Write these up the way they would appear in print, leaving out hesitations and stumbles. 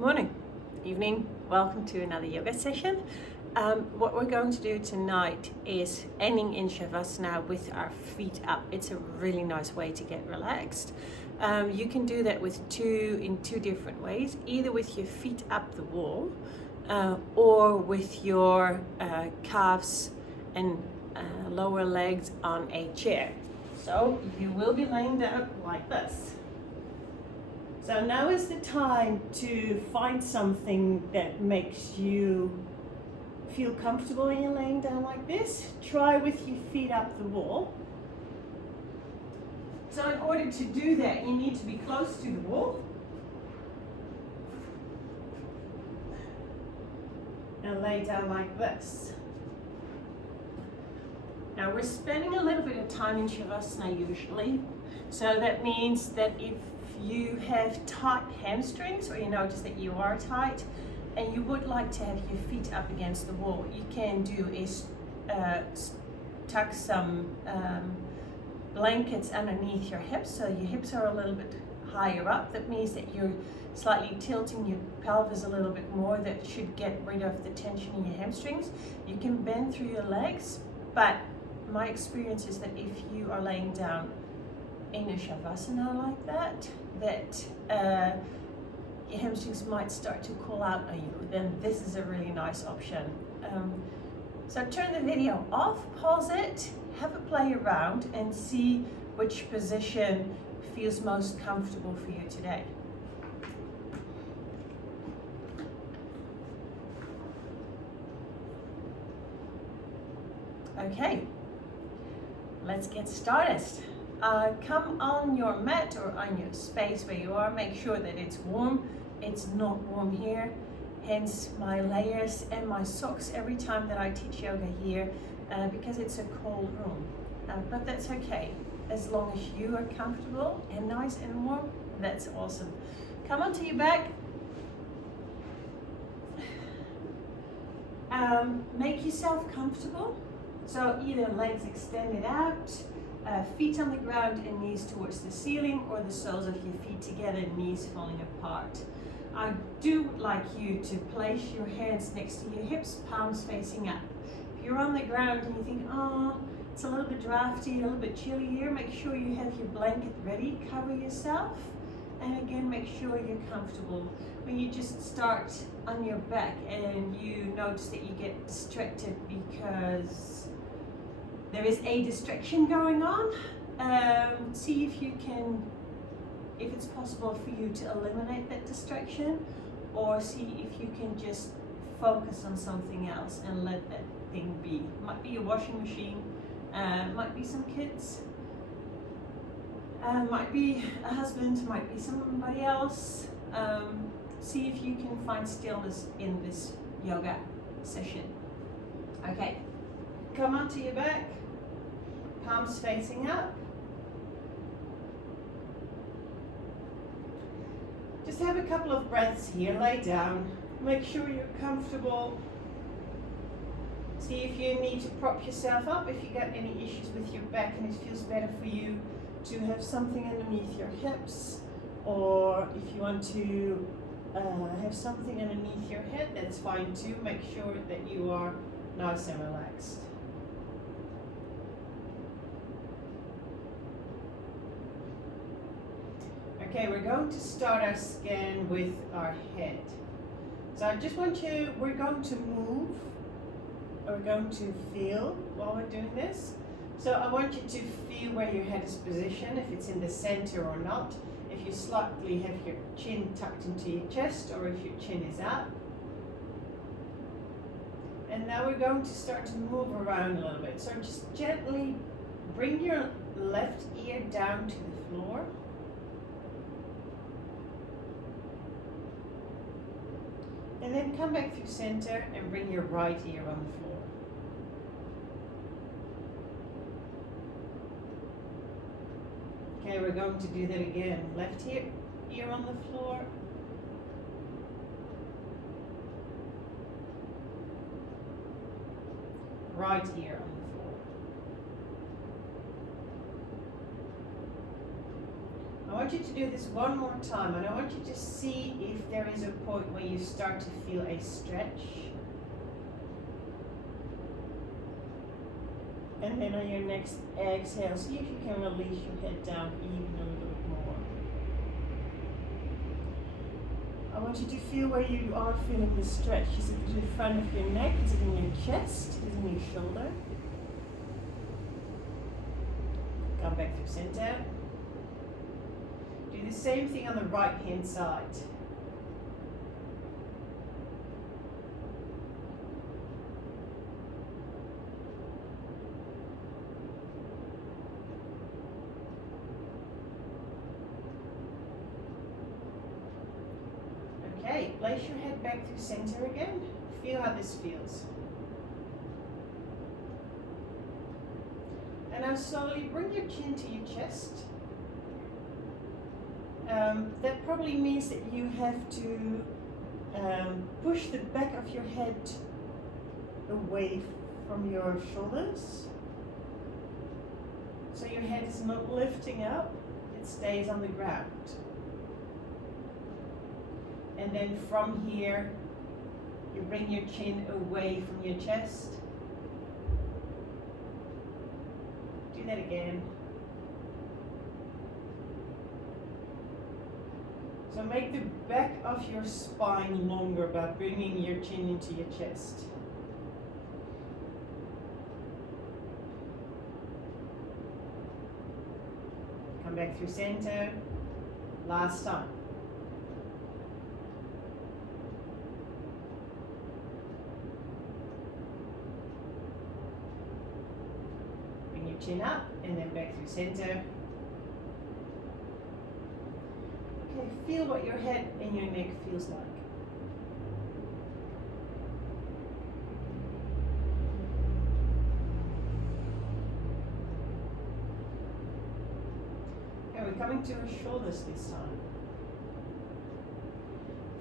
Morning, evening, welcome to another yoga session. What we're going to do tonight is ending in Shavasana with our feet up. It's a really nice way to get relaxed. You can do that in two different ways, either with your feet up the wall or with your calves and lower legs on a chair. So you will be laying down like this. So now is the time to find something that makes you feel comfortable when you're laying down like this. Try with your feet up the wall. So in order to do that, you need to be close to the wall. And lay down like this. Now we're spending a little bit of time in Shavasana usually. So that means that if you have tight hamstrings, or you notice that you are tight and you would like to have your feet up against the wall, what you can do is tuck some blankets underneath your hips, so your hips are a little bit higher up. That means that you're slightly tilting your pelvis a little bit more. That should get rid of the tension in your hamstrings. You can bend through your legs, but my experience is that if you are laying down in a Shavasana like that your hamstrings might start to call out on you, then this is a really nice option. So turn the video off, pause it, have a play around and see which position feels most comfortable for you today. Okay, let's get started. Come on your mat or on your space where you are. Make sure that it's warm. It's not warm here, hence my layers and my socks every time that I teach yoga here because it's a cold room. But that's okay. As long as you are comfortable and nice and warm, that's awesome. Come onto your back. Make yourself comfortable. So either legs extended out, feet on the ground and knees towards the ceiling, or the soles of your feet together, knees falling apart. I do like you to place your hands next to your hips, palms facing up. If you're on the ground and you think, oh, it's a little bit drafty, a little bit chilly here, make sure you have your blanket ready, cover yourself, and again, make sure you're comfortable. When you just start on your back and you notice that you get distracted because there is a distraction going on, see if you can, if it's possible for you to eliminate that distraction, or see if you can just focus on something else and let that thing be. Might be a washing machine, might be some kids, might be a husband, might be somebody else. See if you can find stillness in this yoga session. Okay, come onto your back. Palms facing up. Just have a couple of breaths here, lay down. Make sure you're comfortable. See if you need to prop yourself up, if you got any issues with your back and it feels better for you to have something underneath your hips, or if you want to have something underneath your head, that's fine too. Make sure that you are nice and relaxed. Okay, we're going to start our scan with our head. So I just want you, we're going to move, or we're going to feel while we're doing this. So I want you to feel where your head is positioned, if it's in the center or not, if you slightly have your chin tucked into your chest, or if your chin is up. And now we're going to start to move around a little bit. So just gently bring your left ear down to the floor. And then come back through center and bring your right ear on the floor. Okay, we're going to do that again. Left ear on the floor. Right ear on the floor. I want want you to do this one more time, and I want you to see if there is a point where you start to feel a stretch. And then on your next exhale, see if you can release your head down even a little bit more. I want you to feel where you are feeling the stretch. Is it in the front of your neck? Is it in your chest? Is it in your shoulder? Come back to center. Do the same thing on the right hand side. Okay, place your head back to center again. Feel how this feels. And now slowly bring your chin to your chest. That probably means that you have to push the back of your head away from your shoulders. So your head is not lifting up, it stays on the ground. And then from here, you bring your chin away from your chest. Do that again. So make the back of your spine longer by bringing your chin into your chest. Come back through center. Last time. Bring your chin up and then back through center. Feel what your head and your neck feels like. And we're coming to our shoulders this time.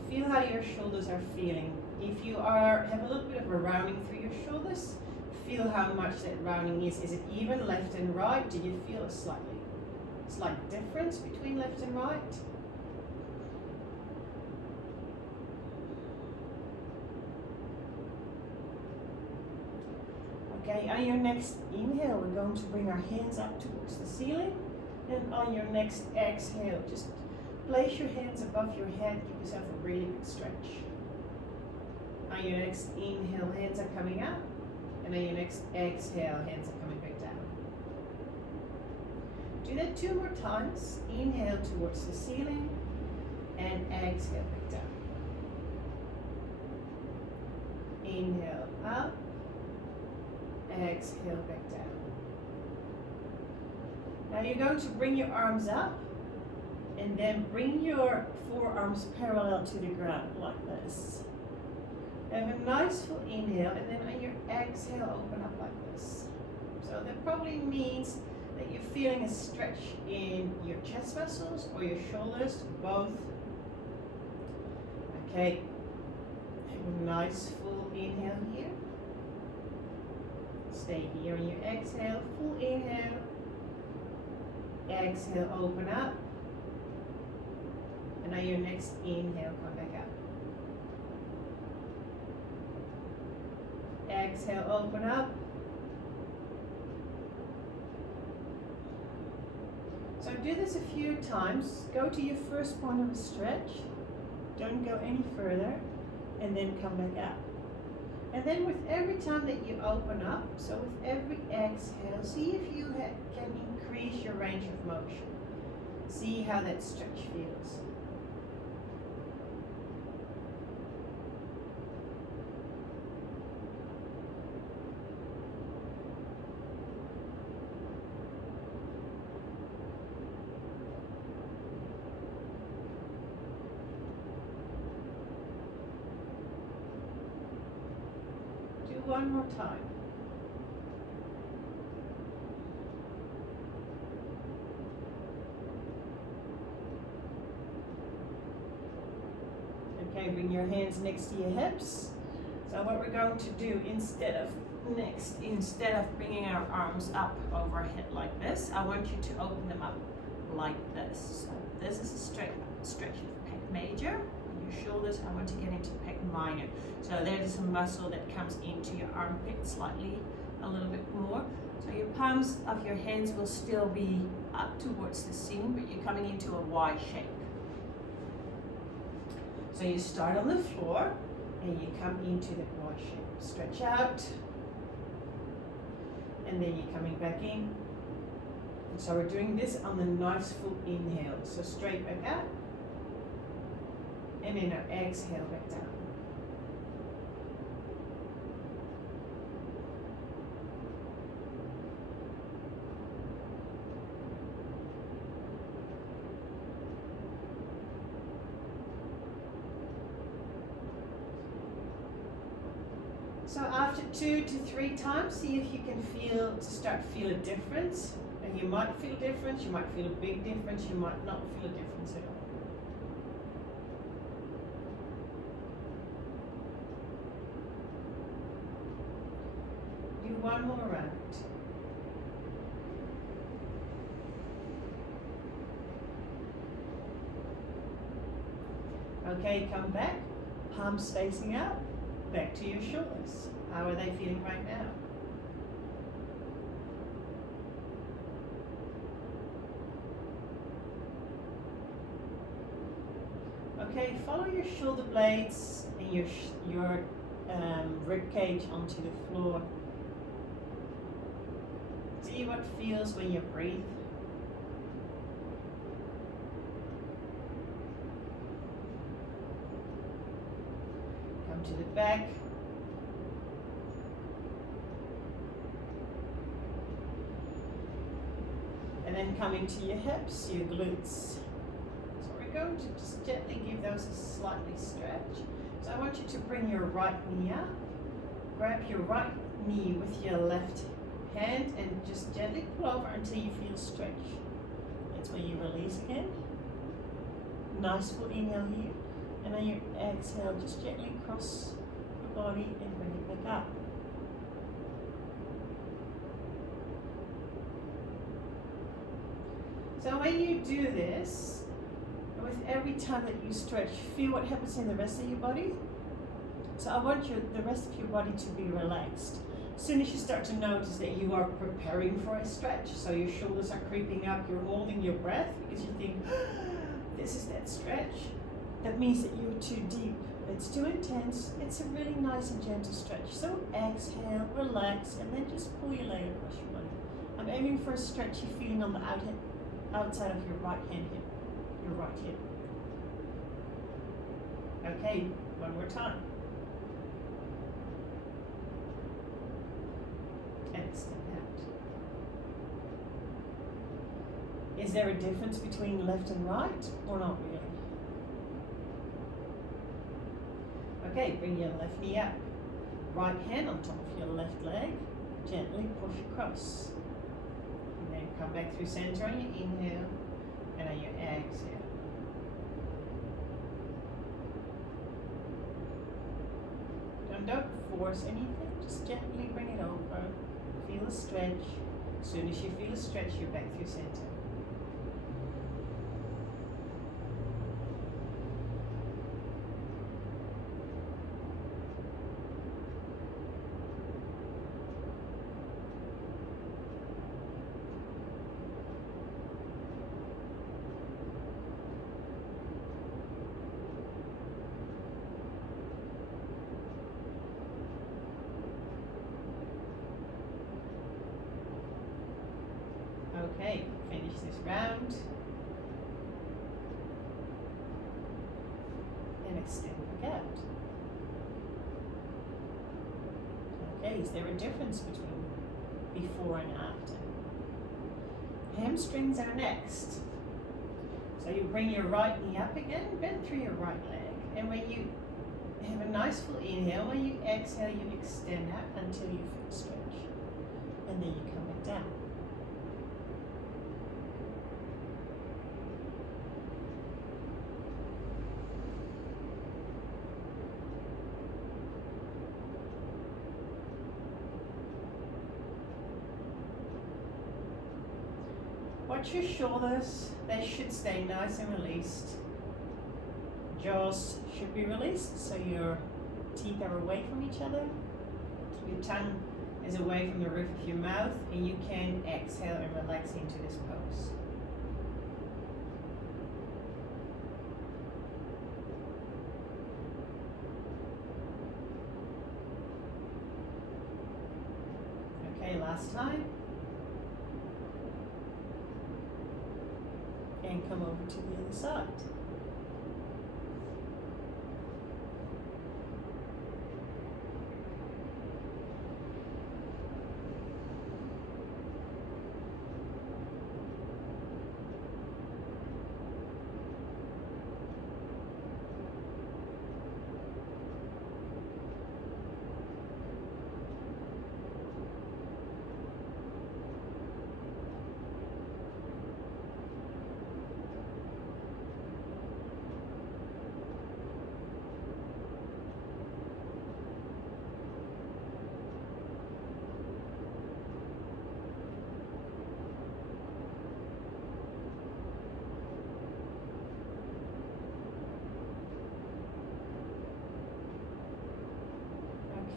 Feel how your shoulders are feeling. If you have a little bit of a rounding through your shoulders, feel how much that rounding is. Is it even left and right? Do you feel a slight difference between left and right? Okay, on your next inhale, we're going to bring our hands up towards the ceiling. And on your next exhale, just place your hands above your head, give yourself a really good stretch. On your next inhale, hands are coming up. And on your next exhale, hands are coming back down. Do that 2 more times. Inhale towards the ceiling and exhale back down. Inhale up. Exhale back down. Now you're going to bring your arms up and then bring your forearms parallel to the ground like this. Have a nice full inhale and then on your exhale open up like this. So that probably means that you're feeling a stretch in your chest muscles or your shoulders, both. Okay, have a nice full inhale here. Stay here on your exhale, full inhale, exhale, open up, and on your next inhale, come back up. Exhale, open up. So do this a few times. Go to your first point of a stretch, don't go any further, and then come back up. And then with every time that you open up, so with every exhale, see if you can increase your range of motion. See how that stretch feels. One more time. Okay, bring your hands next to your hips. So what we're going to do instead of bringing our arms up overhead like this, I want you to open them up like this. So This is a stretch of pec major. Your shoulders, I want to get into pec minor. So there's a muscle that comes into your armpit slightly, a little bit more. So your palms of your hands will still be up towards the ceiling, but you're coming into a Y shape. So you start on the floor and you come into that Y shape. Stretch out, and then you're coming back in. And so we're doing this on the nice full inhale. So straight back up, and then our exhale back down. So after 2 to 3 times, see if you can feel a difference. And you might feel a difference, you might feel a big difference, you might not feel a difference at all. Do one more round. Okay, come back, palms facing up, back to your shoulders. How are they feeling right now? Okay, follow your shoulder blades and your rib cage onto the floor. See what feels when you breathe. Come to the back. And then come into your hips, your glutes. Going to just gently give those a slightly stretch. So I want you to bring your right knee up, grab your right knee with your left hand and just gently pull over until you feel stretch. That's when you release again. Nice full inhale here, and then your exhale, just gently cross the body and bring it back up. So when you do this, with every time that you stretch, feel what happens in the rest of your body. So I want the rest of your body to be relaxed. As soon as you start to notice that you are preparing for a stretch, so your shoulders are creeping up, you're holding your breath because you think, this is that stretch, that means that you're too deep. It's too intense. It's a really nice and gentle stretch. So exhale, relax, and then just pull your leg across your body. I'm aiming for a stretchy feeling on the outside of your right hand hip. Your right hip. Okay, one more time. And extend out. Is there a difference between left and right, or not really? Okay, bring your left knee up. Right hand on top of your left leg. Gently push across. And then come back through center on your inhale. And on your exhale. Don't force anything, just gently bring it over. Feel a stretch. As soon as you feel a stretch, you're back through center. Okay, finish this round. And extend back out. Okay, is there a difference between before and after? Hamstrings are next. So you bring your right knee up again, bend through your right leg. And when you have a nice full inhale, when you exhale, you extend out until you feel stretch. And then you come back down. Watch your shoulders, they should stay nice and released. Jaws should be released, so your teeth are away from each other. Your tongue is away from the roof of your mouth, and you can exhale and relax into this pose. Okay, last time. And come over to the other side.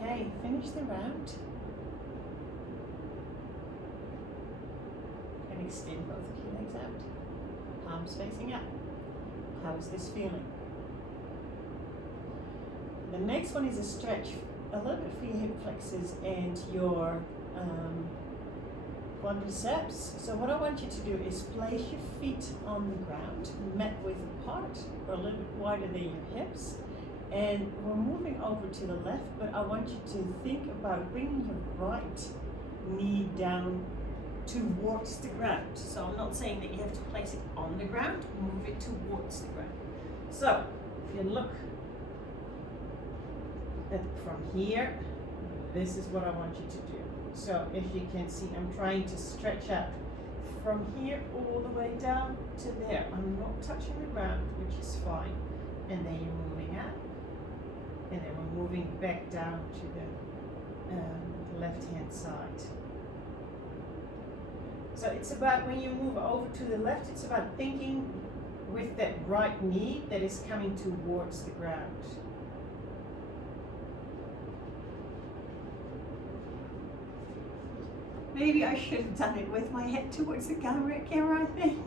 Okay, finish the round. And extend both of your legs out. Palms facing up. How is this feeling? The next one is a stretch a little bit for your hip flexors and your quadriceps. So what I want you to do is place your feet on the ground, mat width apart, or a little bit wider than your hips. And we're moving over to the left, but I want you to think about bringing your right knee down towards the ground. So I'm not saying that you have to place it on the ground, move it towards the ground. So if you look at from here, this is what I want you to do. So as you can see, I'm trying to stretch out from here all the way down to there. I'm not touching the ground, which is fine. And then you're moving out. And then we're moving back down to the left-hand side. So it's about when you move over to the left, it's about thinking with that right knee that is coming towards the ground. Maybe I should have done it with my head towards the camera, I think.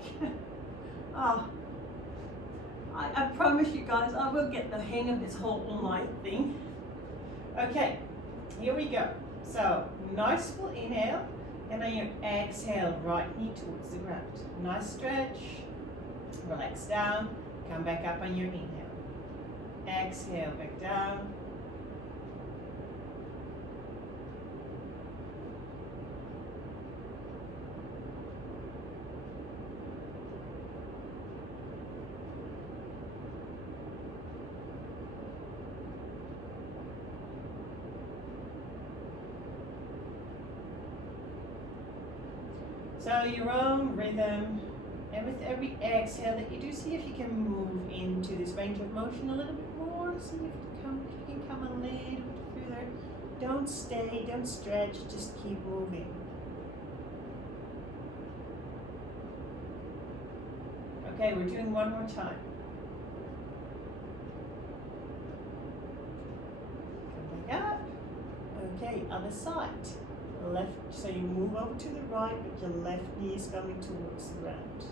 Oh. I promise you guys, I will get the hang of this whole online thing. Okay, here we go. So, nice full inhale, and then you exhale, right knee towards the ground. Nice stretch, relax down, come back up on your inhale. Exhale, back down. So your own rhythm, and with every exhale that you do, see if you can move into this range of motion a little bit more. See if you can come a little bit further. Don't stay, don't stretch, just keep moving. Okay, we're doing one more time. Come back up. Okay, other side. Left, so you move over to the right, but your left knee is coming towards the ground.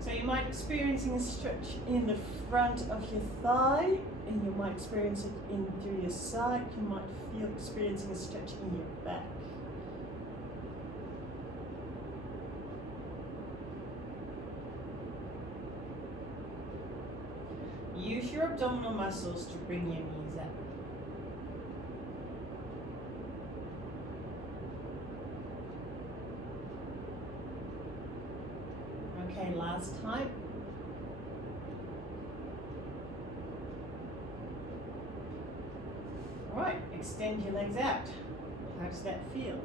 So you might experiencing a stretch in the front of your thigh, and you might experience it in through your side. You might feel experiencing a stretch in your back. Use your abdominal muscles to bring your knees up. Okay, last time. All right, Extend your legs out. How does that feel?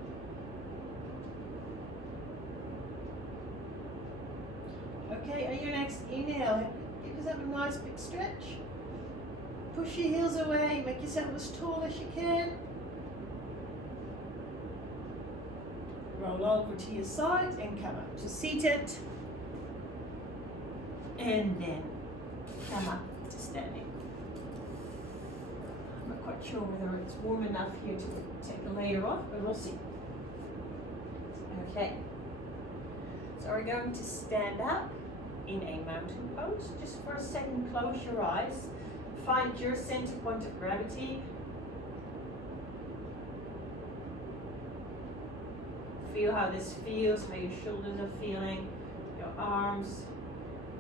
Okay, on your next inhale, give yourself a nice big stretch. Push your heels away, make yourself as tall as you can. Roll over to your side and come up to seated. And then come up to standing. I'm not quite sure whether it's warm enough here to take a layer off, but we'll see. Okay. So we're going to stand up in a mountain pose. Just for a second, close your eyes. Find your center point of gravity. Feel how this feels, how your shoulders are feeling, your arms,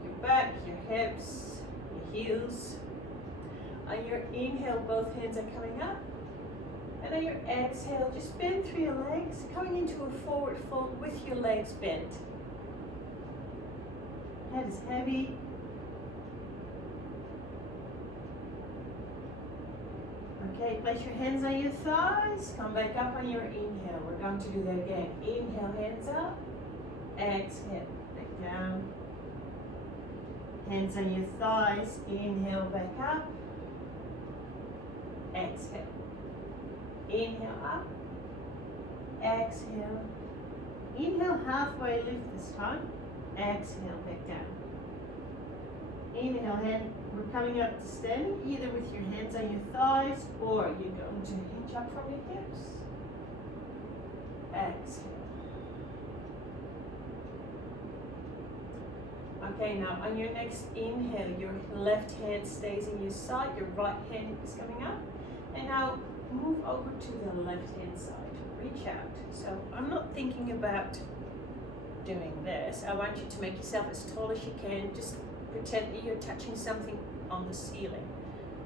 your back, your hips, your heels. On your inhale, both hands are coming up. And on your exhale, just bend through your legs, coming into a forward fold with your legs bent. Head is heavy. Okay, place your hands on your thighs. Come back up on your inhale. We're going to do that again. Inhale, hands up. Exhale, back down. Hands on your thighs. Inhale, back up. Exhale. Inhale up. Exhale. Inhale, halfway lift this time. Exhale, back down. Inhale, we're coming up to standing, either with your hands on your thighs or you're going to hinge up from your hips. Exhale. Okay, now on your next inhale, your left hand stays in your side, your right hand is coming up. And now move over to the left hand side. Reach out. So I'm not thinking about doing this. I want you to make yourself as tall as you can. Just pretend that you're touching something on the ceiling.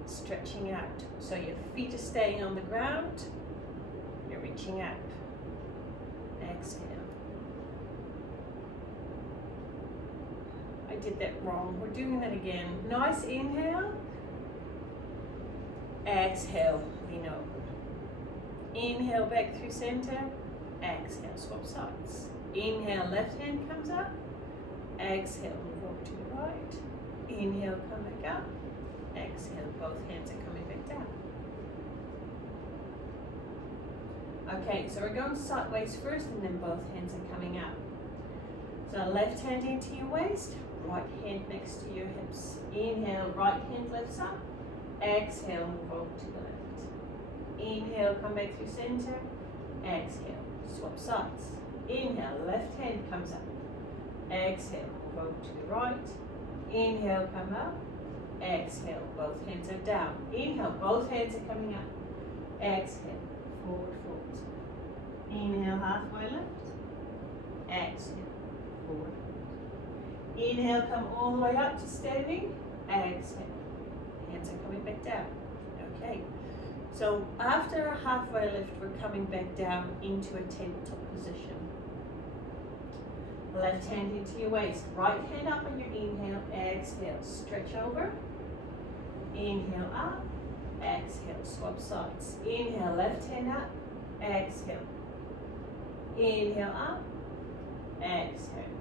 Stretching out. So your feet are staying on the ground. You're reaching up. Exhale. I did that wrong. We're doing that again. Nice inhale. Exhale, lean over. Inhale back through center. Exhale, swap sides. Inhale, left hand comes up. Exhale, move over to the right. Inhale, come back up. Exhale, both hands are coming back down. Okay, so we're going sideways first and then both hands are coming up. So left hand into your waist, right hand next to your hips. Inhale, right hand lifts up. Exhale, move over to the left. Inhale, come back through center. Exhale, swap sides. Inhale, left hand comes up. Exhale, move over to the right. Inhale, come up. Exhale, both hands are down. Inhale, both hands are coming up. Exhale, forward fold. Inhale, halfway lift. Exhale, forward fold. Inhale, come all the way up to standing. Exhale. Hands are coming back down. Okay. So after a halfway lift, we're coming back down into a tabletop position. Left hand into your waist. Right hand up on your inhale. Exhale. Stretch over. Inhale up. Exhale. Swap sides. Inhale. Left hand up. Exhale. Inhale up. Exhale.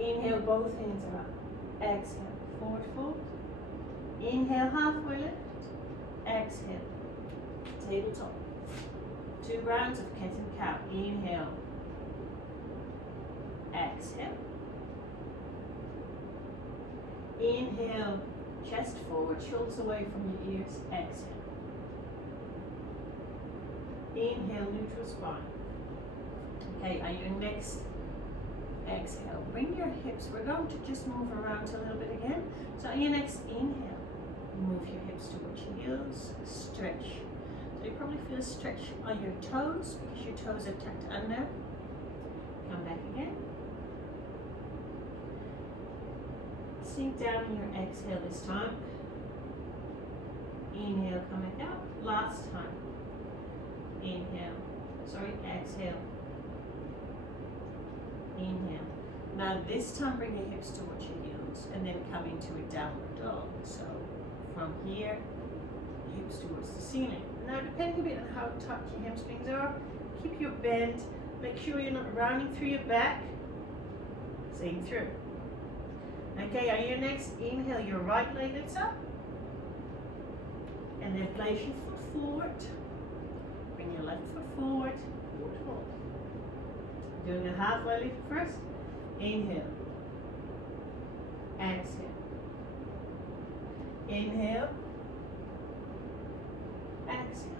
Inhale. Both hands are up. Exhale. Forward fold. Inhale, halfway lift. Exhale. Tabletop. 2 rounds of cat and cow. Inhale. Exhale. Inhale, chest forward, shoulders away from your ears. Exhale. Inhale, neutral spine. Okay, on your next exhale, bring your hips. We're going to just move around a little bit again. So on your next inhale, move your hips towards your heels, stretch. So you probably feel a stretch on your toes because your toes are tucked under. Come back again. Sink down on your exhale this time. Inhale, come back up. Last time. Exhale. Inhale. Now this time bring your hips towards your heels and then come into a downward dog. So from here, hips towards the ceiling. Now, depending a bit on how tight your hamstrings are, keep your bend. Make sure you're not rounding through your back. Same through. Okay, on your next inhale, your right leg lifts up. And then place your foot forward. Bring your left foot forward. Forward fold. Doing a halfway lift first. Inhale. Exhale. Inhale. Exhale.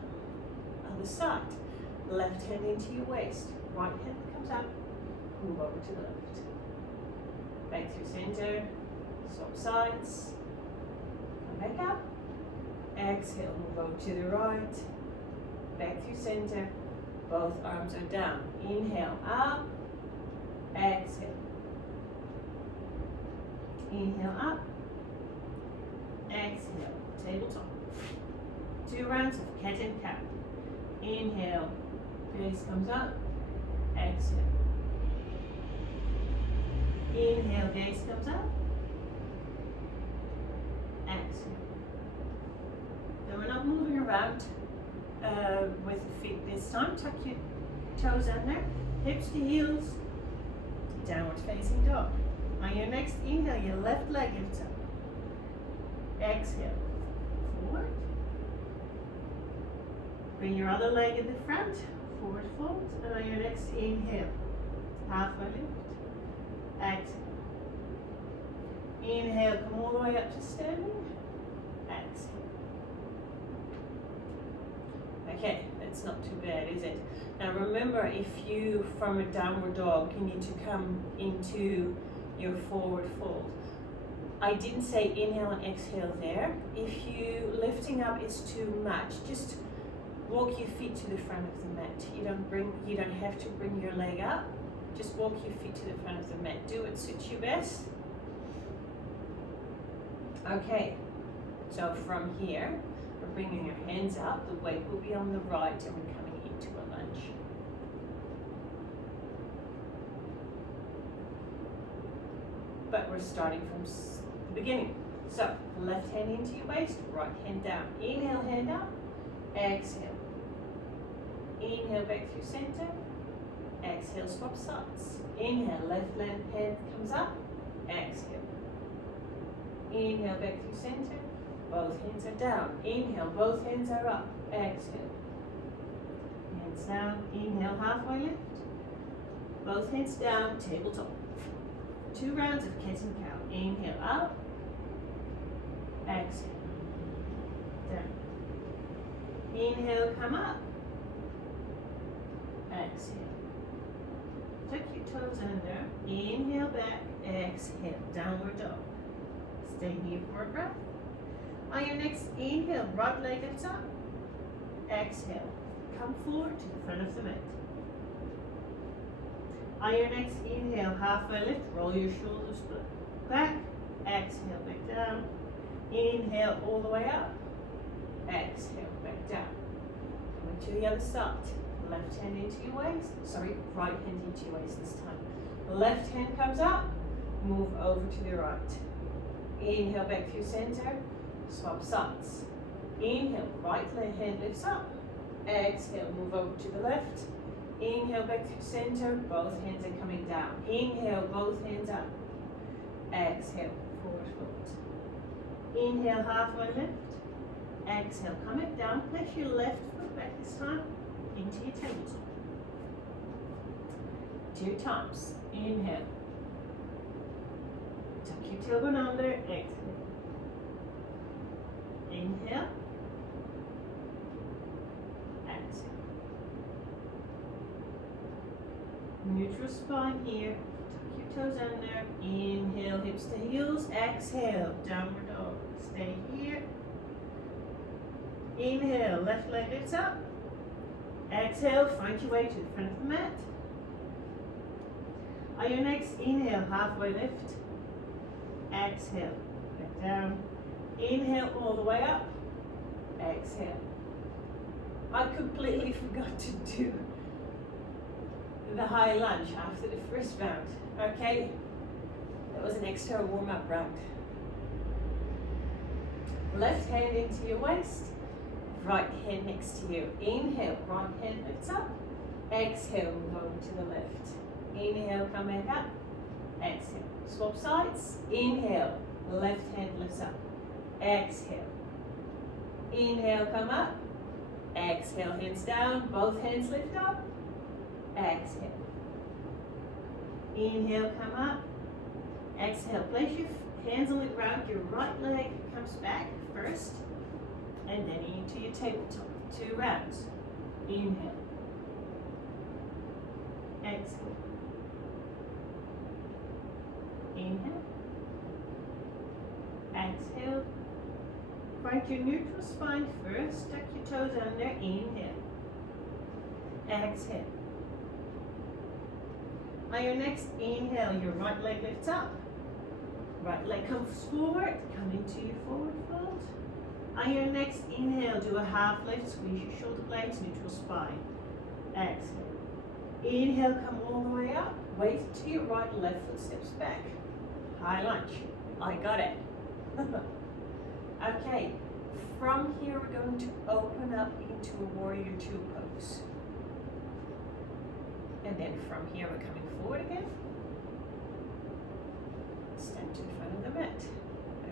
Other side. Left hand into your waist. Right hand comes up. Move over to the left. Back through center. Swap sides. Come back up. Exhale. Move over to the right. Back through center. Both arms are down. Inhale up. Exhale. Inhale up. Exhale. Tabletop. 2 rounds of cat and cow. Inhale. Gaze comes up. Exhale. Inhale. Gaze comes up. Exhale. Now we're not moving around with the feet this time. Tuck your toes under. Hips to heels. Downward facing dog. On your next inhale, your left leg lifts up. Exhale. Forward. Bring your other leg in the front. Forward fold. And on your next inhale, halfway lift. Exhale. Inhale, come all the way up to standing. Exhale. Okay, that's not too bad, is it? Now remember, if you, from a downward dog, you need to come into your forward fold. I didn't say inhale and exhale there. If you lifting up is too much, just walk your feet to the front of the mat. You don't have to bring your leg up. Just walk your feet to the front of the mat. Do what suits you best. Okay, so from here, we're bringing your hands up. The weight will be on the right and we're coming into a lunge. But we're starting from the beginning. So, left hand into your waist, right hand down. Inhale, hand up. Exhale. Inhale back through center. Exhale, swap sides. Inhale, left hand comes up. Exhale. Inhale back through center. Both hands are down. Inhale, both hands are up. Exhale. Hands down. Inhale, halfway lift. Both hands down, tabletop. 2 rounds of cat and cow. Inhale up. Exhale. Down. Inhale, come up. Exhale. Tuck your toes under. Inhale back. Exhale. Downward dog. Stay here for a breath. On your next inhale, right leg lifts up. Exhale. Come forward to the front of the mat. On your next inhale, halfway lift, roll your shoulders back. Exhale, back down. Inhale all the way up. Exhale, back down. Coming to the other side. Left hand into your waist. Sorry, right hand into your waist this time. Left hand comes up. Move over to the right. Inhale back through center. Swap sides. Inhale, right hand lifts up. Exhale, move over to the left. Inhale back through center. Both hands are coming down. Inhale, both hands up. Exhale, forward fold. Inhale, halfway lift. Exhale, come it down. Place your left foot back this time into your tabletop. 2 times. Inhale. Tuck your tailbone under. Exhale. Inhale. Exhale. Neutral spine here. Tuck your toes under. Inhale, hips to heels. Exhale, downward dog. Stay here. Inhale, left leg lifts up. Exhale, find your way to the front of the mat. On your next inhale, halfway lift. Exhale, back down. Inhale all the way up. Exhale. I completely forgot to do the high lunge after the first round. Okay, that was an extra warm-up round. Left hand into your waist. right hand next to you. Inhale, right hand lifts up. Exhale, move over to the left. Inhale, come back up. Exhale. Swap sides. Inhale, left hand lifts up. Exhale. Inhale, come up. Exhale, hands down. Both hands lift up. Exhale. Inhale, come up. Exhale. Place your hands on the ground. Your right leg comes back first. And then into your tabletop. 2 rounds. Inhale. Exhale. Inhale. Exhale. Find your neutral spine first. Tuck your toes under. Inhale. Exhale. On your next inhale, your right leg lifts up. Right leg comes forward. Come into your forward fold. On your next inhale, do a half lift. Squeeze your shoulder blades, neutral spine. Exhale. Inhale, come all the way up. Weight to your right, left foot steps back. High lunge. I got it. Okay, from here we're going to open up into a warrior 2 pose. And then from here we're coming forward again. Stand to the front of the mat.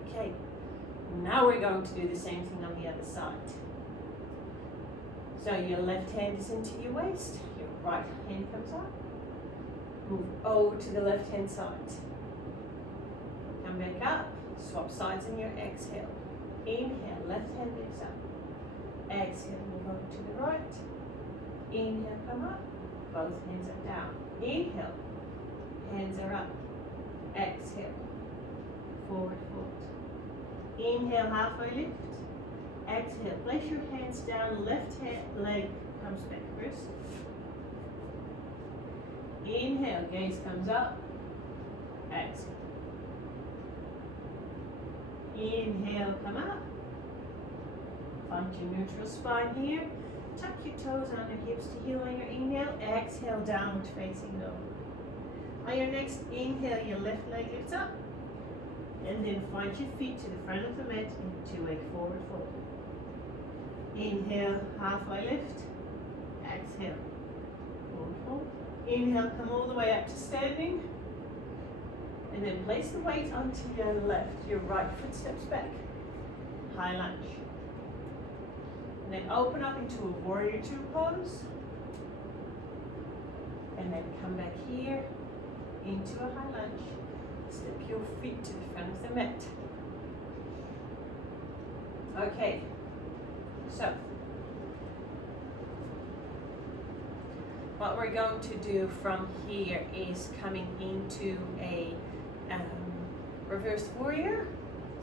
Okay, now we're going to do the same thing on the other side. So your left hand is into your waist, your right hand comes up. Move over to the left hand side. Come back up, swap sides in your exhale. Inhale, left hand lifts up. Exhale, move over to the right. Inhale, come up. Both hands are down. Inhale, hands are up. Exhale, forward fold. Inhale, halfway lift. Exhale, place your hands down. Left hand leg comes back first. Inhale, gaze comes up. Exhale. Inhale, come up. Find your neutral spine here. Tuck your toes under hips to heel on your inhale. Exhale, downward facing dog. On your next inhale, your left leg lifts up. And then find your feet to the front of the mat into a forward fold. Inhale, halfway lift. Exhale, forward fold. Inhale, come all the way up to standing. And then place the weight onto your left. Your right foot steps back. High lunge. And then open up into a warrior 2 pose. And then come back here into a high lunge. Step your feet to the front of the mat. Okay. So, what we're going to do from here is coming into a reverse warrior.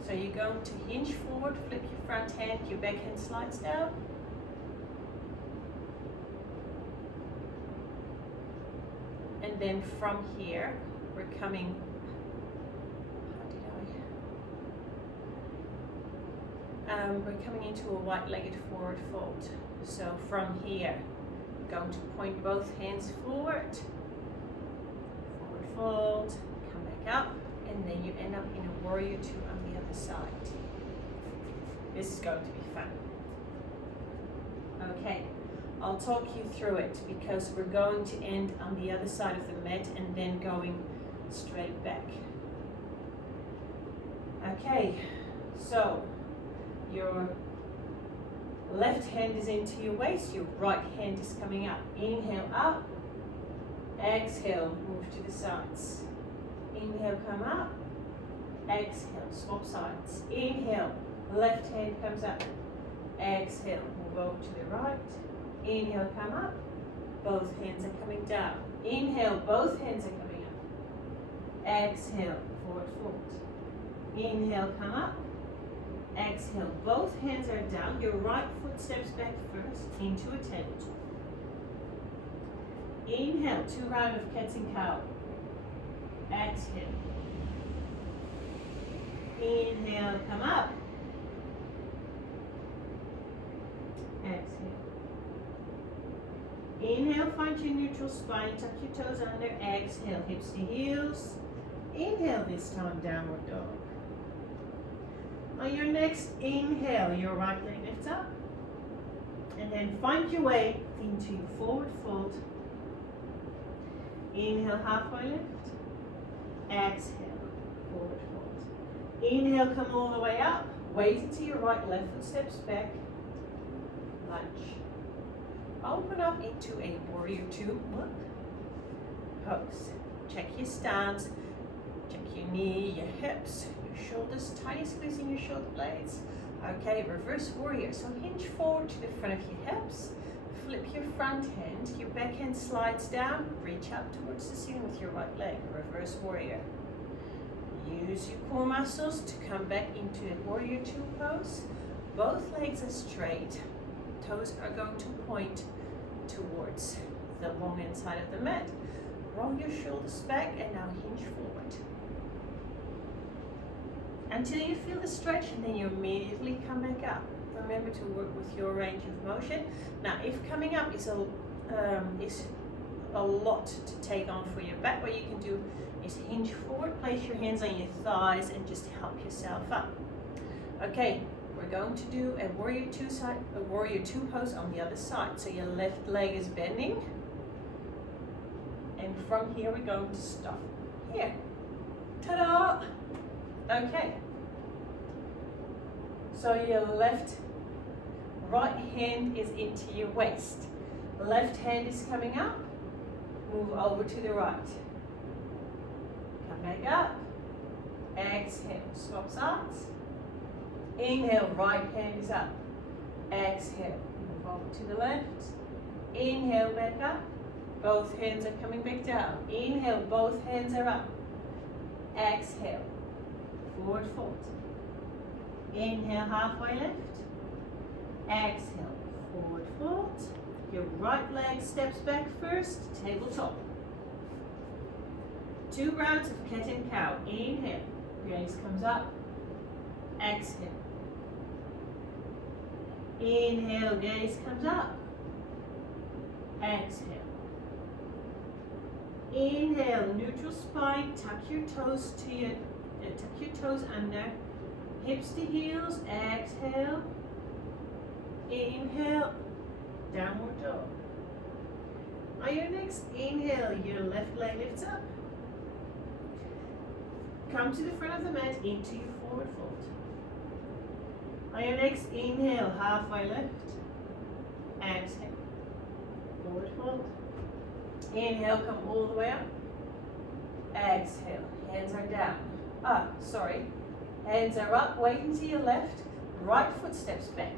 So you're going to hinge forward, flip your front hand, your back hand slides down. And then from here, we're coming, we're coming into a white-legged forward fold. So from here, we're going to point both hands forward, forward fold, come back up, and then you end up in a warrior 2 on the other side. This is going to be fun. Okay, I'll talk you through it because we're going to end on the other side of the mat and then going straight back. Okay, so your left hand is into your waist, your right hand is coming up. Inhale up, exhale, move to the sides. Inhale, come up, exhale, swap sides. Inhale, left hand comes up, exhale, move over to the right. Inhale, come up, both hands are coming down. Inhale, both hands are coming up. Exhale, forward fold. Inhale, come up. Exhale, both hands are down. Your right foot steps back first into a tabletop. Inhale, 2 rounds of cats and cow. Exhale. Inhale, come up. Exhale. Inhale, find your neutral spine, tuck your toes under. Exhale, hips to heels. Inhale this time, downward dog. On your next inhale, your right leg lifts up. And then find your way into your forward fold. Inhale, halfway lift. Exhale, forward fold. Inhale, come all the way up. Weight into your right, left foot steps back. Lunge. Open up into a warrior two. Pose. Check your stance. Check your knee, your hips, your shoulders, tightly squeezing your shoulder blades. Okay, reverse warrior. So hinge forward to the front of your hips. Flip your front hand. Your back hand slides down. Reach up towards the ceiling with your right leg. Reverse warrior. Use your core muscles to come back into a warrior two pose. Both legs are straight. Toes are going to point towards the long inside of the mat. Roll your shoulders back and now hinge forward. Until you feel the stretch, and then you immediately come back up. Remember to work with your range of motion. Now, if coming up is a lot to take on for your back, what you can do is hinge forward, place your hands on your thighs, and just help yourself up. Okay, we're going to do a warrior two pose on the other side. So your left leg is bending, and from here we're going to stop here. Ta-da! Okay. So your right hand is into your waist. Left hand is coming up. Move over to the right. Come back up. Exhale, swap sides. Inhale, right hand is up. Exhale, move over to the left. Inhale, back up. Both hands are coming back down. Inhale, both hands are up. Exhale, forward fold. Inhale, halfway lift. Exhale, forward fold. Your right leg steps back first, tabletop. 2 rounds of cat and cow. Inhale, gaze comes up. Exhale. Inhale, gaze comes up. Exhale. Inhale, neutral spine, tuck your toes under. Hips to heels, exhale. Inhale, downward dog. On your next inhale, your left leg lifts up. Come to the front of the mat into your forward fold. On your next inhale, halfway lift. Exhale, forward fold. Inhale, come all the way up. Exhale, hands are down. Hands are up, weight to your left. Right foot steps back.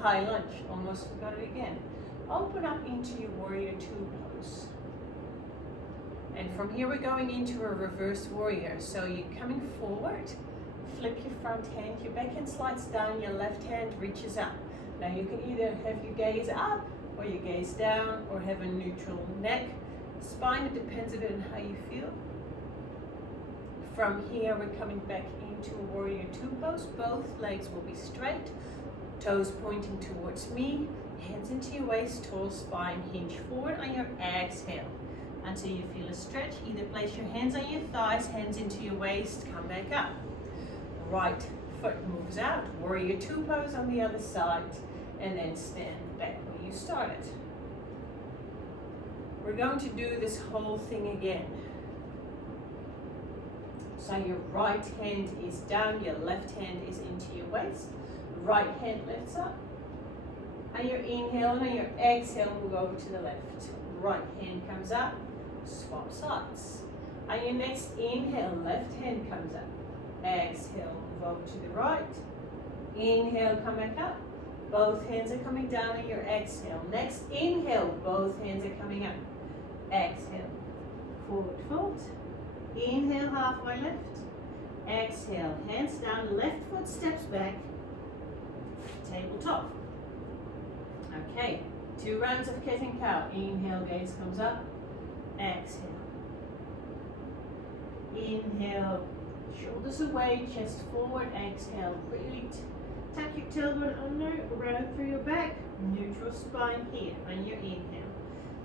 High lunge, almost forgot it again. Open up into your warrior two pose. And from here we're going into a reverse warrior. So you're coming forward, flip your front hand, your back hand slides down, your left hand reaches up. Now you can either have your gaze up or your gaze down, or have a neutral neck. Spine, it depends a bit on how you feel. From here we're coming back into a warrior two pose. Both legs will be straight, toes pointing towards me, hands into your waist, tall spine, hinge forward on your exhale. Until you feel a stretch, either place your hands on your thighs, hands into your waist, come back up. Right foot moves out, warrior two pose on the other side, and then stand back where you started. We're going to do this whole thing again. So your right hand is down, your left hand is into your waist. Right hand lifts up. On your inhale and on your exhale, move over to the left. Right hand comes up, swap sides. On your next inhale, left hand comes up. Exhale, move over to the right. Inhale, come back up. Both hands are coming down on your exhale. Next inhale, both hands are coming up. Exhale, forward fold. Inhale, halfway lift. Exhale, hands down, left foot steps back. Tabletop. Okay, 2 rounds of cat and cow. Inhale, gaze comes up. Exhale. Inhale, shoulders away, chest forward. Exhale, really tuck your tailbone under, round through your back. Neutral spine here on your inhale.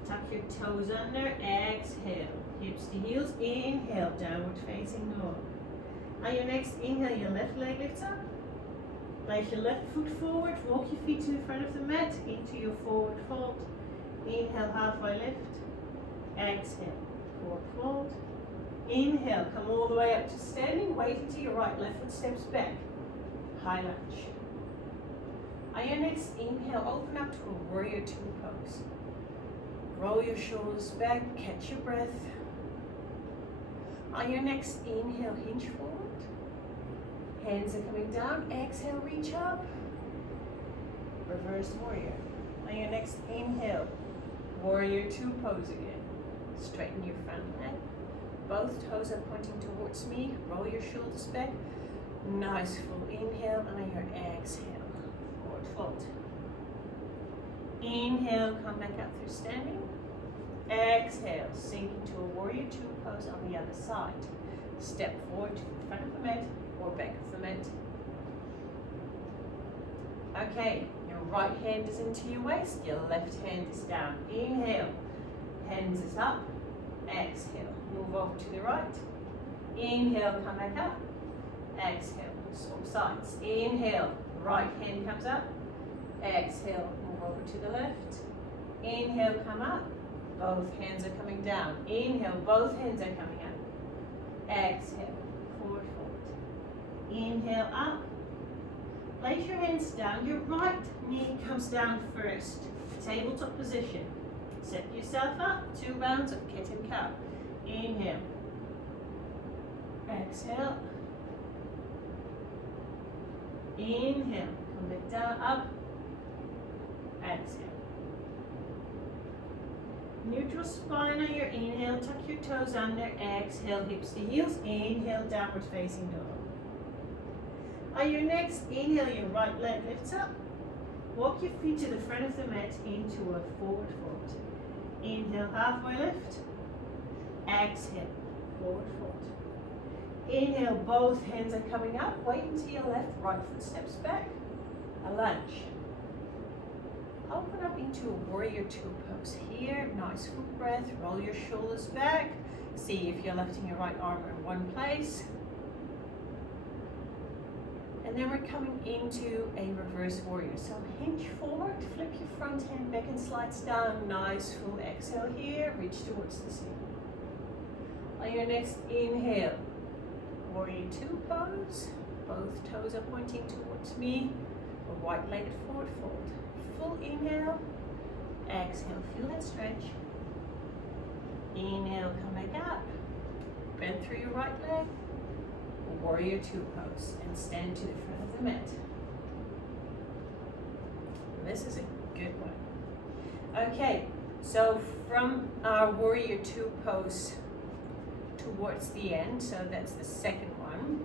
Tuck your toes under, exhale. Hips to heels, inhale, downward facing dog. On your next inhale, your left leg lifts up. Place your left foot forward, walk your feet to the front of the mat, into your forward fold. Inhale, halfway lift. Exhale, forward fold. Inhale, come all the way up to standing. Wait until your right left foot steps back. High lunge. On your next inhale, open up to a warrior two pose. Roll your shoulders back, catch your breath. On your next inhale, hinge forward. Hands are coming down. Exhale, reach up. Reverse warrior. On your next inhale, warrior two pose again. Straighten your front leg. Both toes are pointing towards me. Roll your shoulders back. Nice full inhale, and on your exhale, forward fold. Inhale, come back up through standing. Exhale, sink into a warrior two pose on the other side. Step forward to the front of the mat or back of the mat. Okay, your right hand is into your waist, your left hand is down. Inhale, hands is up. Exhale, move over to the right. Inhale, come back up. Exhale, swap sides. Inhale, right hand comes up. Exhale, move over to the left. Inhale, come up. Both hands are coming down. Inhale, both hands are coming up. Exhale, forward fold. Inhale, up. Place your hands down. Your right knee comes down first. Tabletop position. Set yourself up. 2 rounds of cat and cow. Inhale. Exhale. Inhale. Come back down, up. Exhale. Neutral spine on your inhale. Tuck your toes under. Exhale, hips to heels. Inhale, downward facing dog. On your next inhale, your right leg lifts up. Walk your feet to the front of the mat into a forward fold. Inhale, halfway lift. Exhale, forward fold. Inhale, both hands are coming up. Wait until your left, right foot steps back. A lunge. Open up into a warrior two pose here. Nice full breath. Roll your shoulders back. See if you're lifting your right arm in one place. And then we're coming into a reverse warrior. So hinge forward, flip your front hand back and slides down. Nice full exhale here. Reach towards the ceiling. On your next inhale, warrior two pose. Both toes are pointing towards me. A wide-legged forward fold. Full inhale. Exhale, feel that stretch. Inhale, come back up. Bend through your right leg. Warrior two pose and stand to the front of the mat. This is a good one. Okay, so from our warrior two pose towards the end, so that's the second one,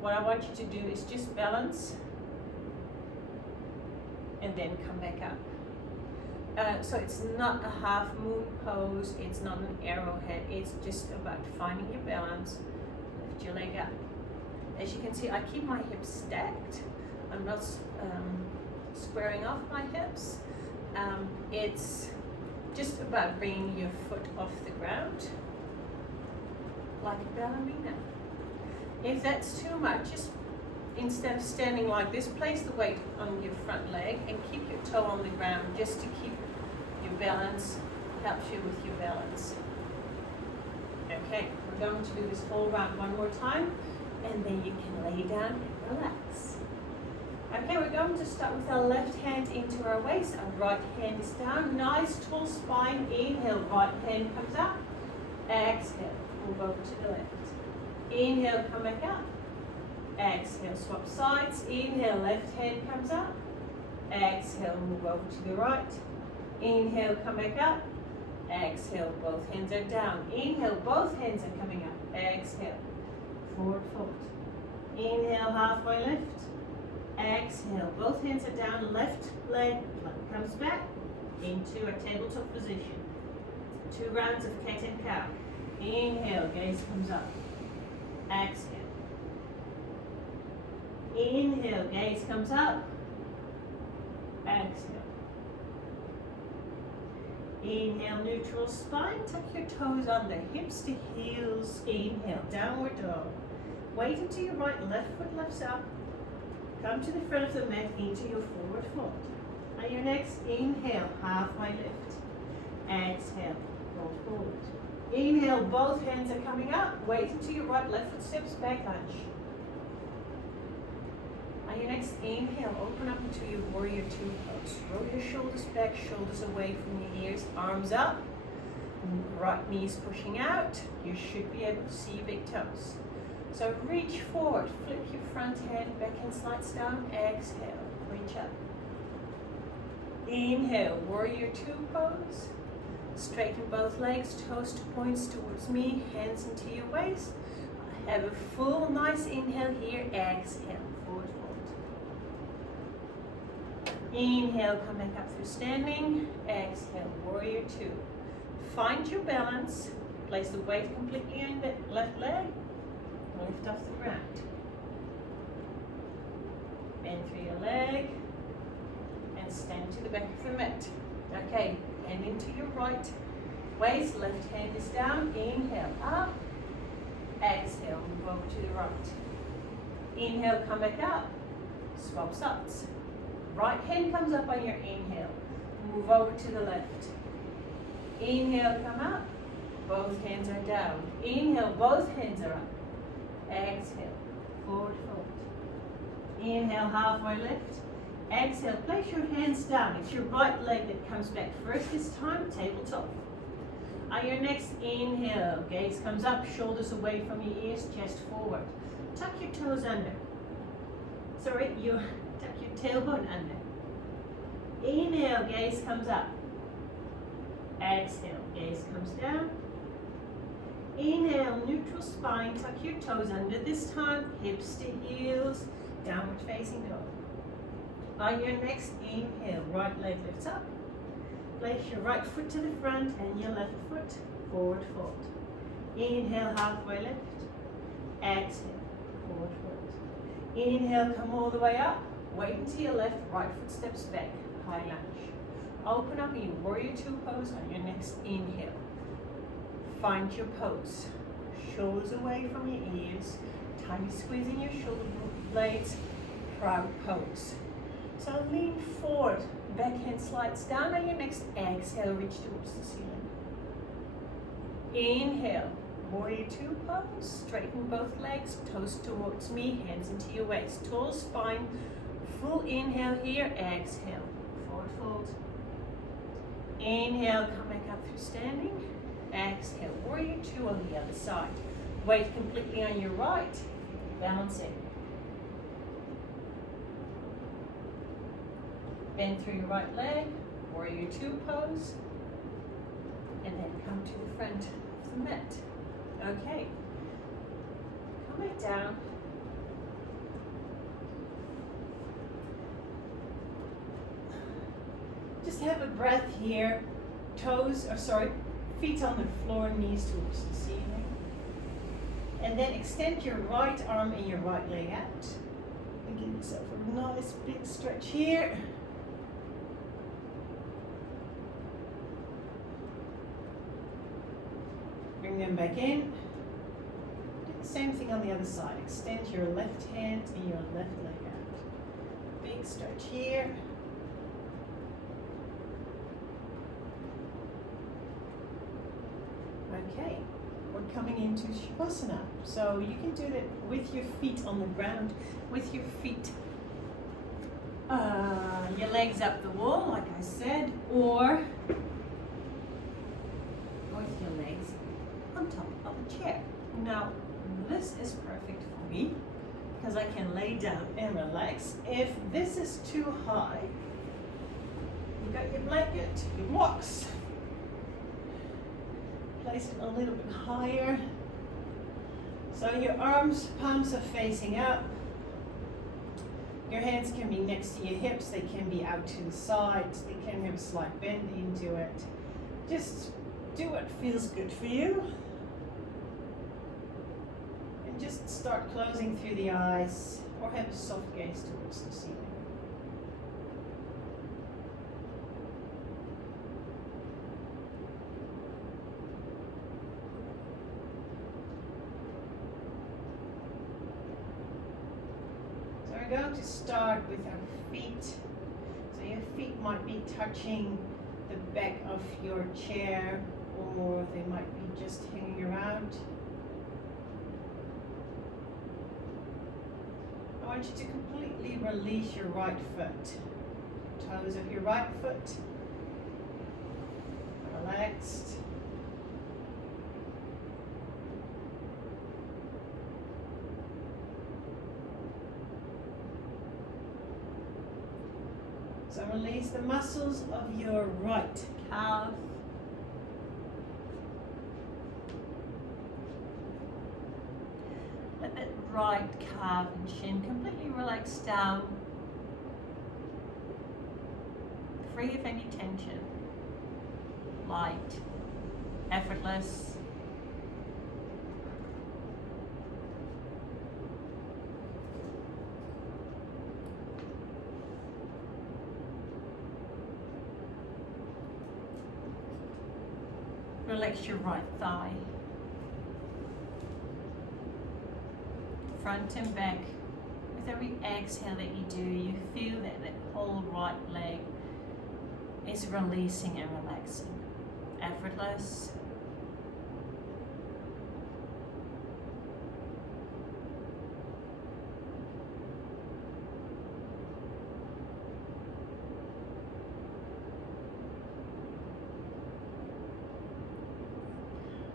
what I want you to do is just balance and then come back up. So it's not a half moon pose, it's not an arrowhead, it's just about finding your balance. Lift your leg up. As you can see, I keep my hips stacked. I'm not squaring off my hips. It's just about bringing your foot off the ground, like a ballerina. If that's too much, just instead of standing like this, place the weight on your front leg and keep your toe on the ground just to keep your balance, helps you with your balance. Okay, we're going to do this whole round one more time, and then you can lay down and relax. Okay, we're going to start with our left hand into our waist, our right hand is down, nice tall spine, inhale, right hand comes up, exhale, move over to the left, inhale, come back up, exhale, swap sides, inhale, left hand comes up, exhale, move over to the right, inhale, come back up, exhale, both hands are down, inhale, both hands are coming up, exhale, forward fold, inhale, halfway lift, exhale, both hands are down, left leg comes back into a tabletop position. 2 rounds of cat and cow. Inhale, gaze comes up. Exhale. Inhale, gaze comes up. Exhale. Inhale, neutral spine, tuck your toes under, hips to heels. Inhale, downward dog. Wait until your right left foot lifts up. Come to the front of the mat into your forward fold. On your next inhale, halfway lift. Exhale, roll forward. Inhale, both hands are coming up. Wait until your right, left foot steps back, lunge. On your next inhale, open up into your warrior two pose. Roll your shoulders back, shoulders away from your ears, arms up. Right knees pushing out. You should be able to see your big toes. So reach forward, flip your front hand, back hand slides down, exhale, reach up. Inhale, warrior two pose. Straighten both legs, toes to points towards me, hands into your waist. Have a full nice inhale here, exhale, forward fold. Inhale, come back up through standing, exhale, warrior two. Find your balance, place the weight completely on the left leg, lift off the ground. Bend through your leg, and stand to the back of the mat. Okay, hand into your right waist, left hand is down, inhale, up, exhale, move over to the right. Inhale, come back up, swap sides. Right hand comes up on your inhale, move over to the left. Inhale, come up, both hands are down. Inhale, both hands are up. Exhale, forward fold. Inhale, halfway lift. Exhale, place your hands down. It's your right leg that comes back first this time, tabletop. On your next inhale, gaze comes up, shoulders away from your ears, chest forward. Tuck your toes under. Sorry, you tuck your tailbone under. Inhale, gaze comes up. Exhale, gaze comes down. Inhale, neutral spine, tuck your toes under. This time, hips to heels, downward facing dog. On your next inhale, right leg lifts up. Place your right foot to the front and your left foot forward fold. Inhale, halfway lift. Exhale, forward fold. Inhale, come all the way up. Wait until your left, right foot steps back, high lunge. Open up in your warrior two pose on your next inhale. Find your pose. Shoulders away from your ears. Tiny squeeze in your shoulder blades. Proud pose. So lean forward. Backhand slides down on your next exhale. Reach towards the ceiling. Inhale. Warrior two pose. Straighten both legs. Toes towards me. Hands into your waist. Tall spine. Full inhale here. Exhale. Forward fold. Inhale. Come back up through standing. Exhale, warrior two on the other side. Weight completely on your right, balancing. Bend through your right leg, warrior two pose, and then come to the front of the mat. Okay, come back down. Just have a breath here, feet on the floor, knees towards the ceiling. And then extend your right arm and your right leg out. And give yourself a nice big stretch here. Bring them back in. Do the same thing on the other side. Extend your left hand and your left leg out. Big stretch here. Okay, we're coming into Shavasana. So you can do that with your feet on the ground, with your feet, your legs up the wall, like I said, or with your legs on top of a chair. Now, this is perfect for me because I can lay down and relax. If this is too high, you got your blanket, your blocks. Place it a little bit higher. So your palms are facing up. Your hands can be next to your hips. They can be out to the sides. They can have a slight bend into it. Just do what feels good for you. And just start closing through the eyes or have a soft gaze towards the ceiling. going to start with our feet. So your feet might be touching the back of your chair, or they might be just hanging around. I want you to completely release your right foot. Toes of your right foot relaxed. So release the muscles of your right calf. Let that right calf and shin completely relax down, free of any tension, light, effortless. Relax your right thigh, front and back. With every exhale that you do, you feel that that whole right leg is releasing and relaxing, effortless.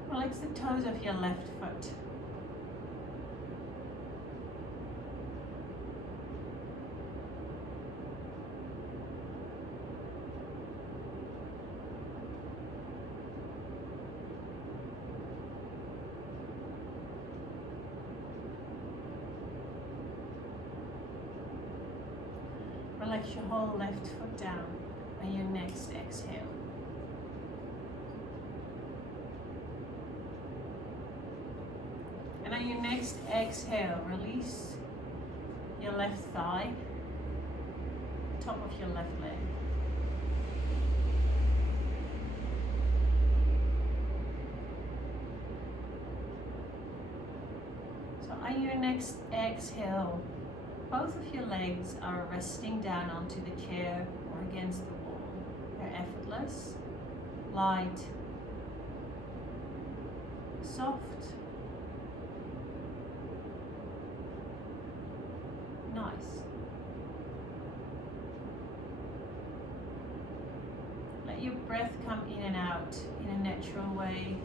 Relax the toes of your left foot. Relax your whole left foot down on your next exhale. And on your next exhale, release your left thigh, top of your left leg. So on your next exhale, both of your legs are resting down onto the chair or against the wall. They're effortless, light, soft, nice. Let your breath come in and out in a natural way.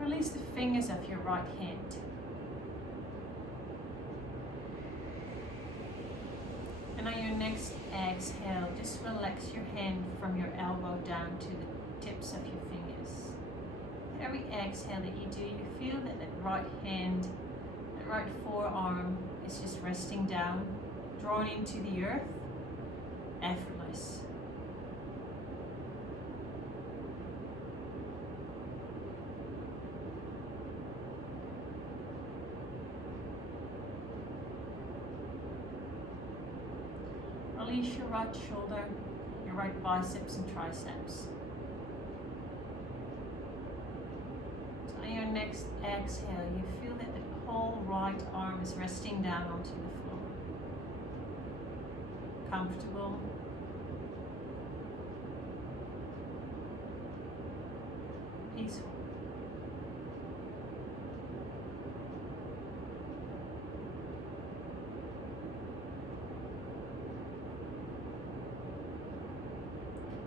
Release the fingers of your right hand. And on your next exhale, just relax your hand from your elbow down to the tips of your fingers. Every exhale that you do, you feel that that right hand, that right forearm is just resting down, drawn into the earth, effortless. Release your right shoulder, your right biceps and triceps. So on your next exhale, you feel that the whole right arm is resting down onto the floor. Comfortable. Peaceful.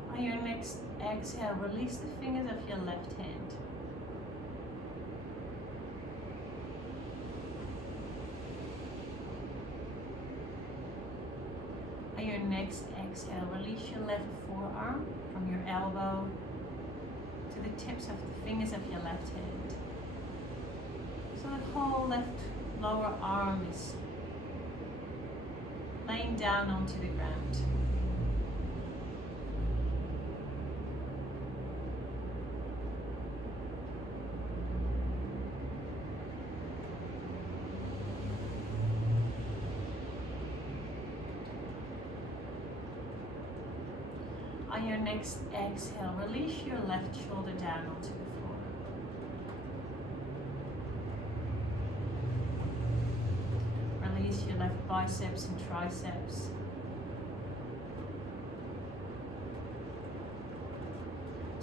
On your next exhale, release the fingers of your left hand. On your next exhale, release your left forearm from your elbow to the tips of the fingers of your left hand. So that whole left lower arm is laying down onto the ground. On your next exhale, release your left shoulder down onto the floor. Release your left biceps and triceps.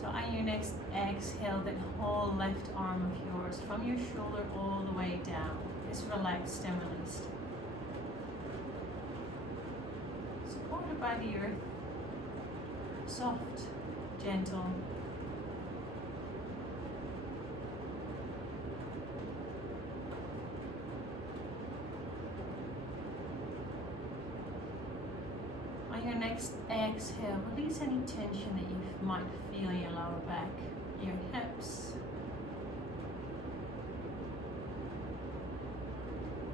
So on your next exhale, that whole left arm of yours, from your shoulder all the way down, is relaxed and released. Supported by the earth, soft, gentle. On your next exhale, release any tension that you might feel in your lower back, your hips.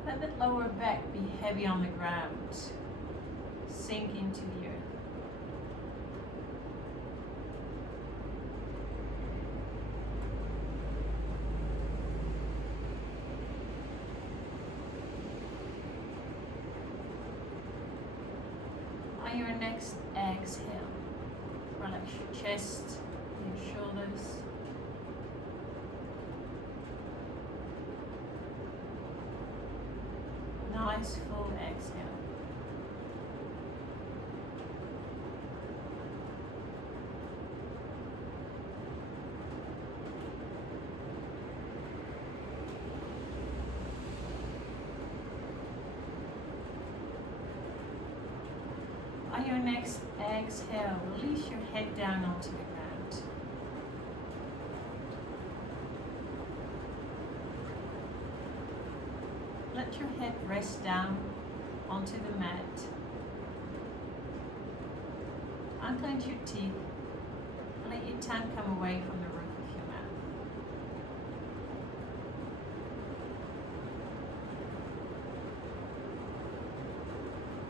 Let that lower back be heavy on the ground. Sink into the earth. On your next exhale, relax your chest, your shoulders. Nice full exhale. On your next exhale, release your head down onto the ground. Let your head rest down onto the mat. Unclench your teeth and let your tongue come away from the roof of your mouth.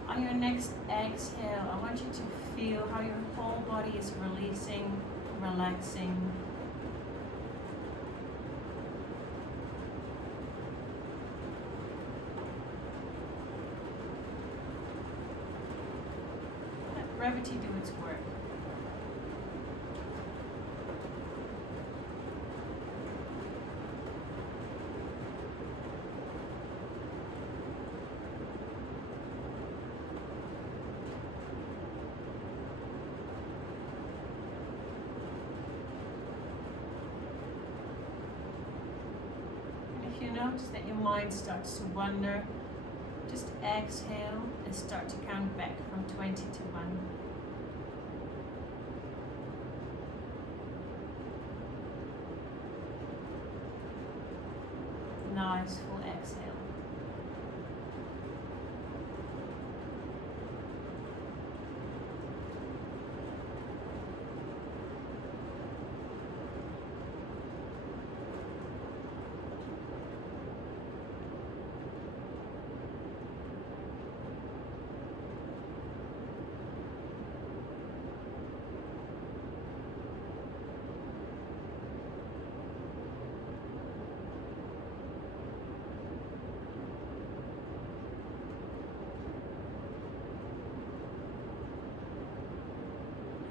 On your next exhale, I want you to feel how your whole body is releasing, relaxing. Let gravity do its work. If you notice that your mind starts to wander, just exhale and start to count back from 20 to 1. Nice full exhale.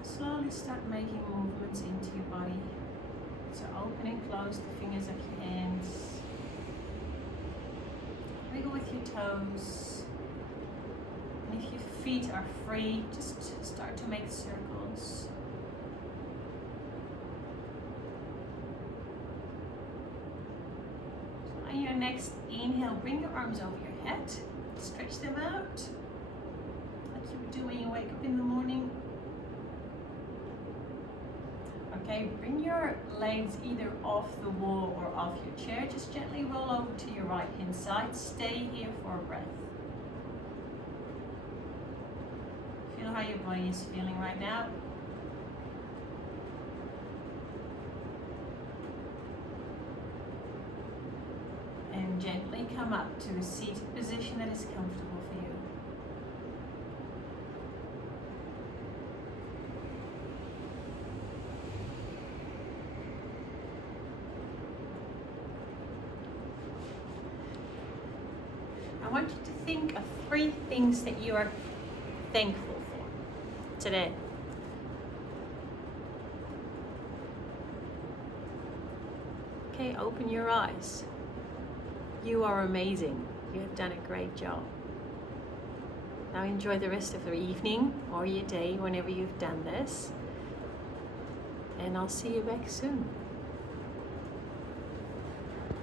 Slowly start making movements into your body. So open and close the fingers of your hands. Wiggle with your toes. And if your feet are free, just start to make circles. So on your next inhale, bring your arms over your head. Stretch them out. Like you would do when you wake up in the morning. Okay, bring your legs either off the wall or off your chair. Just gently roll over to your right hand side. Stay here for a breath. Feel how your body is feeling right now. And gently come up to a seated position that is comfortable for you. I want you to think of 3 things that you are thankful for today. Okay, open your eyes. You are amazing. You have done a great job. Now enjoy the rest of the evening or your day whenever you've done this. And I'll see you back soon.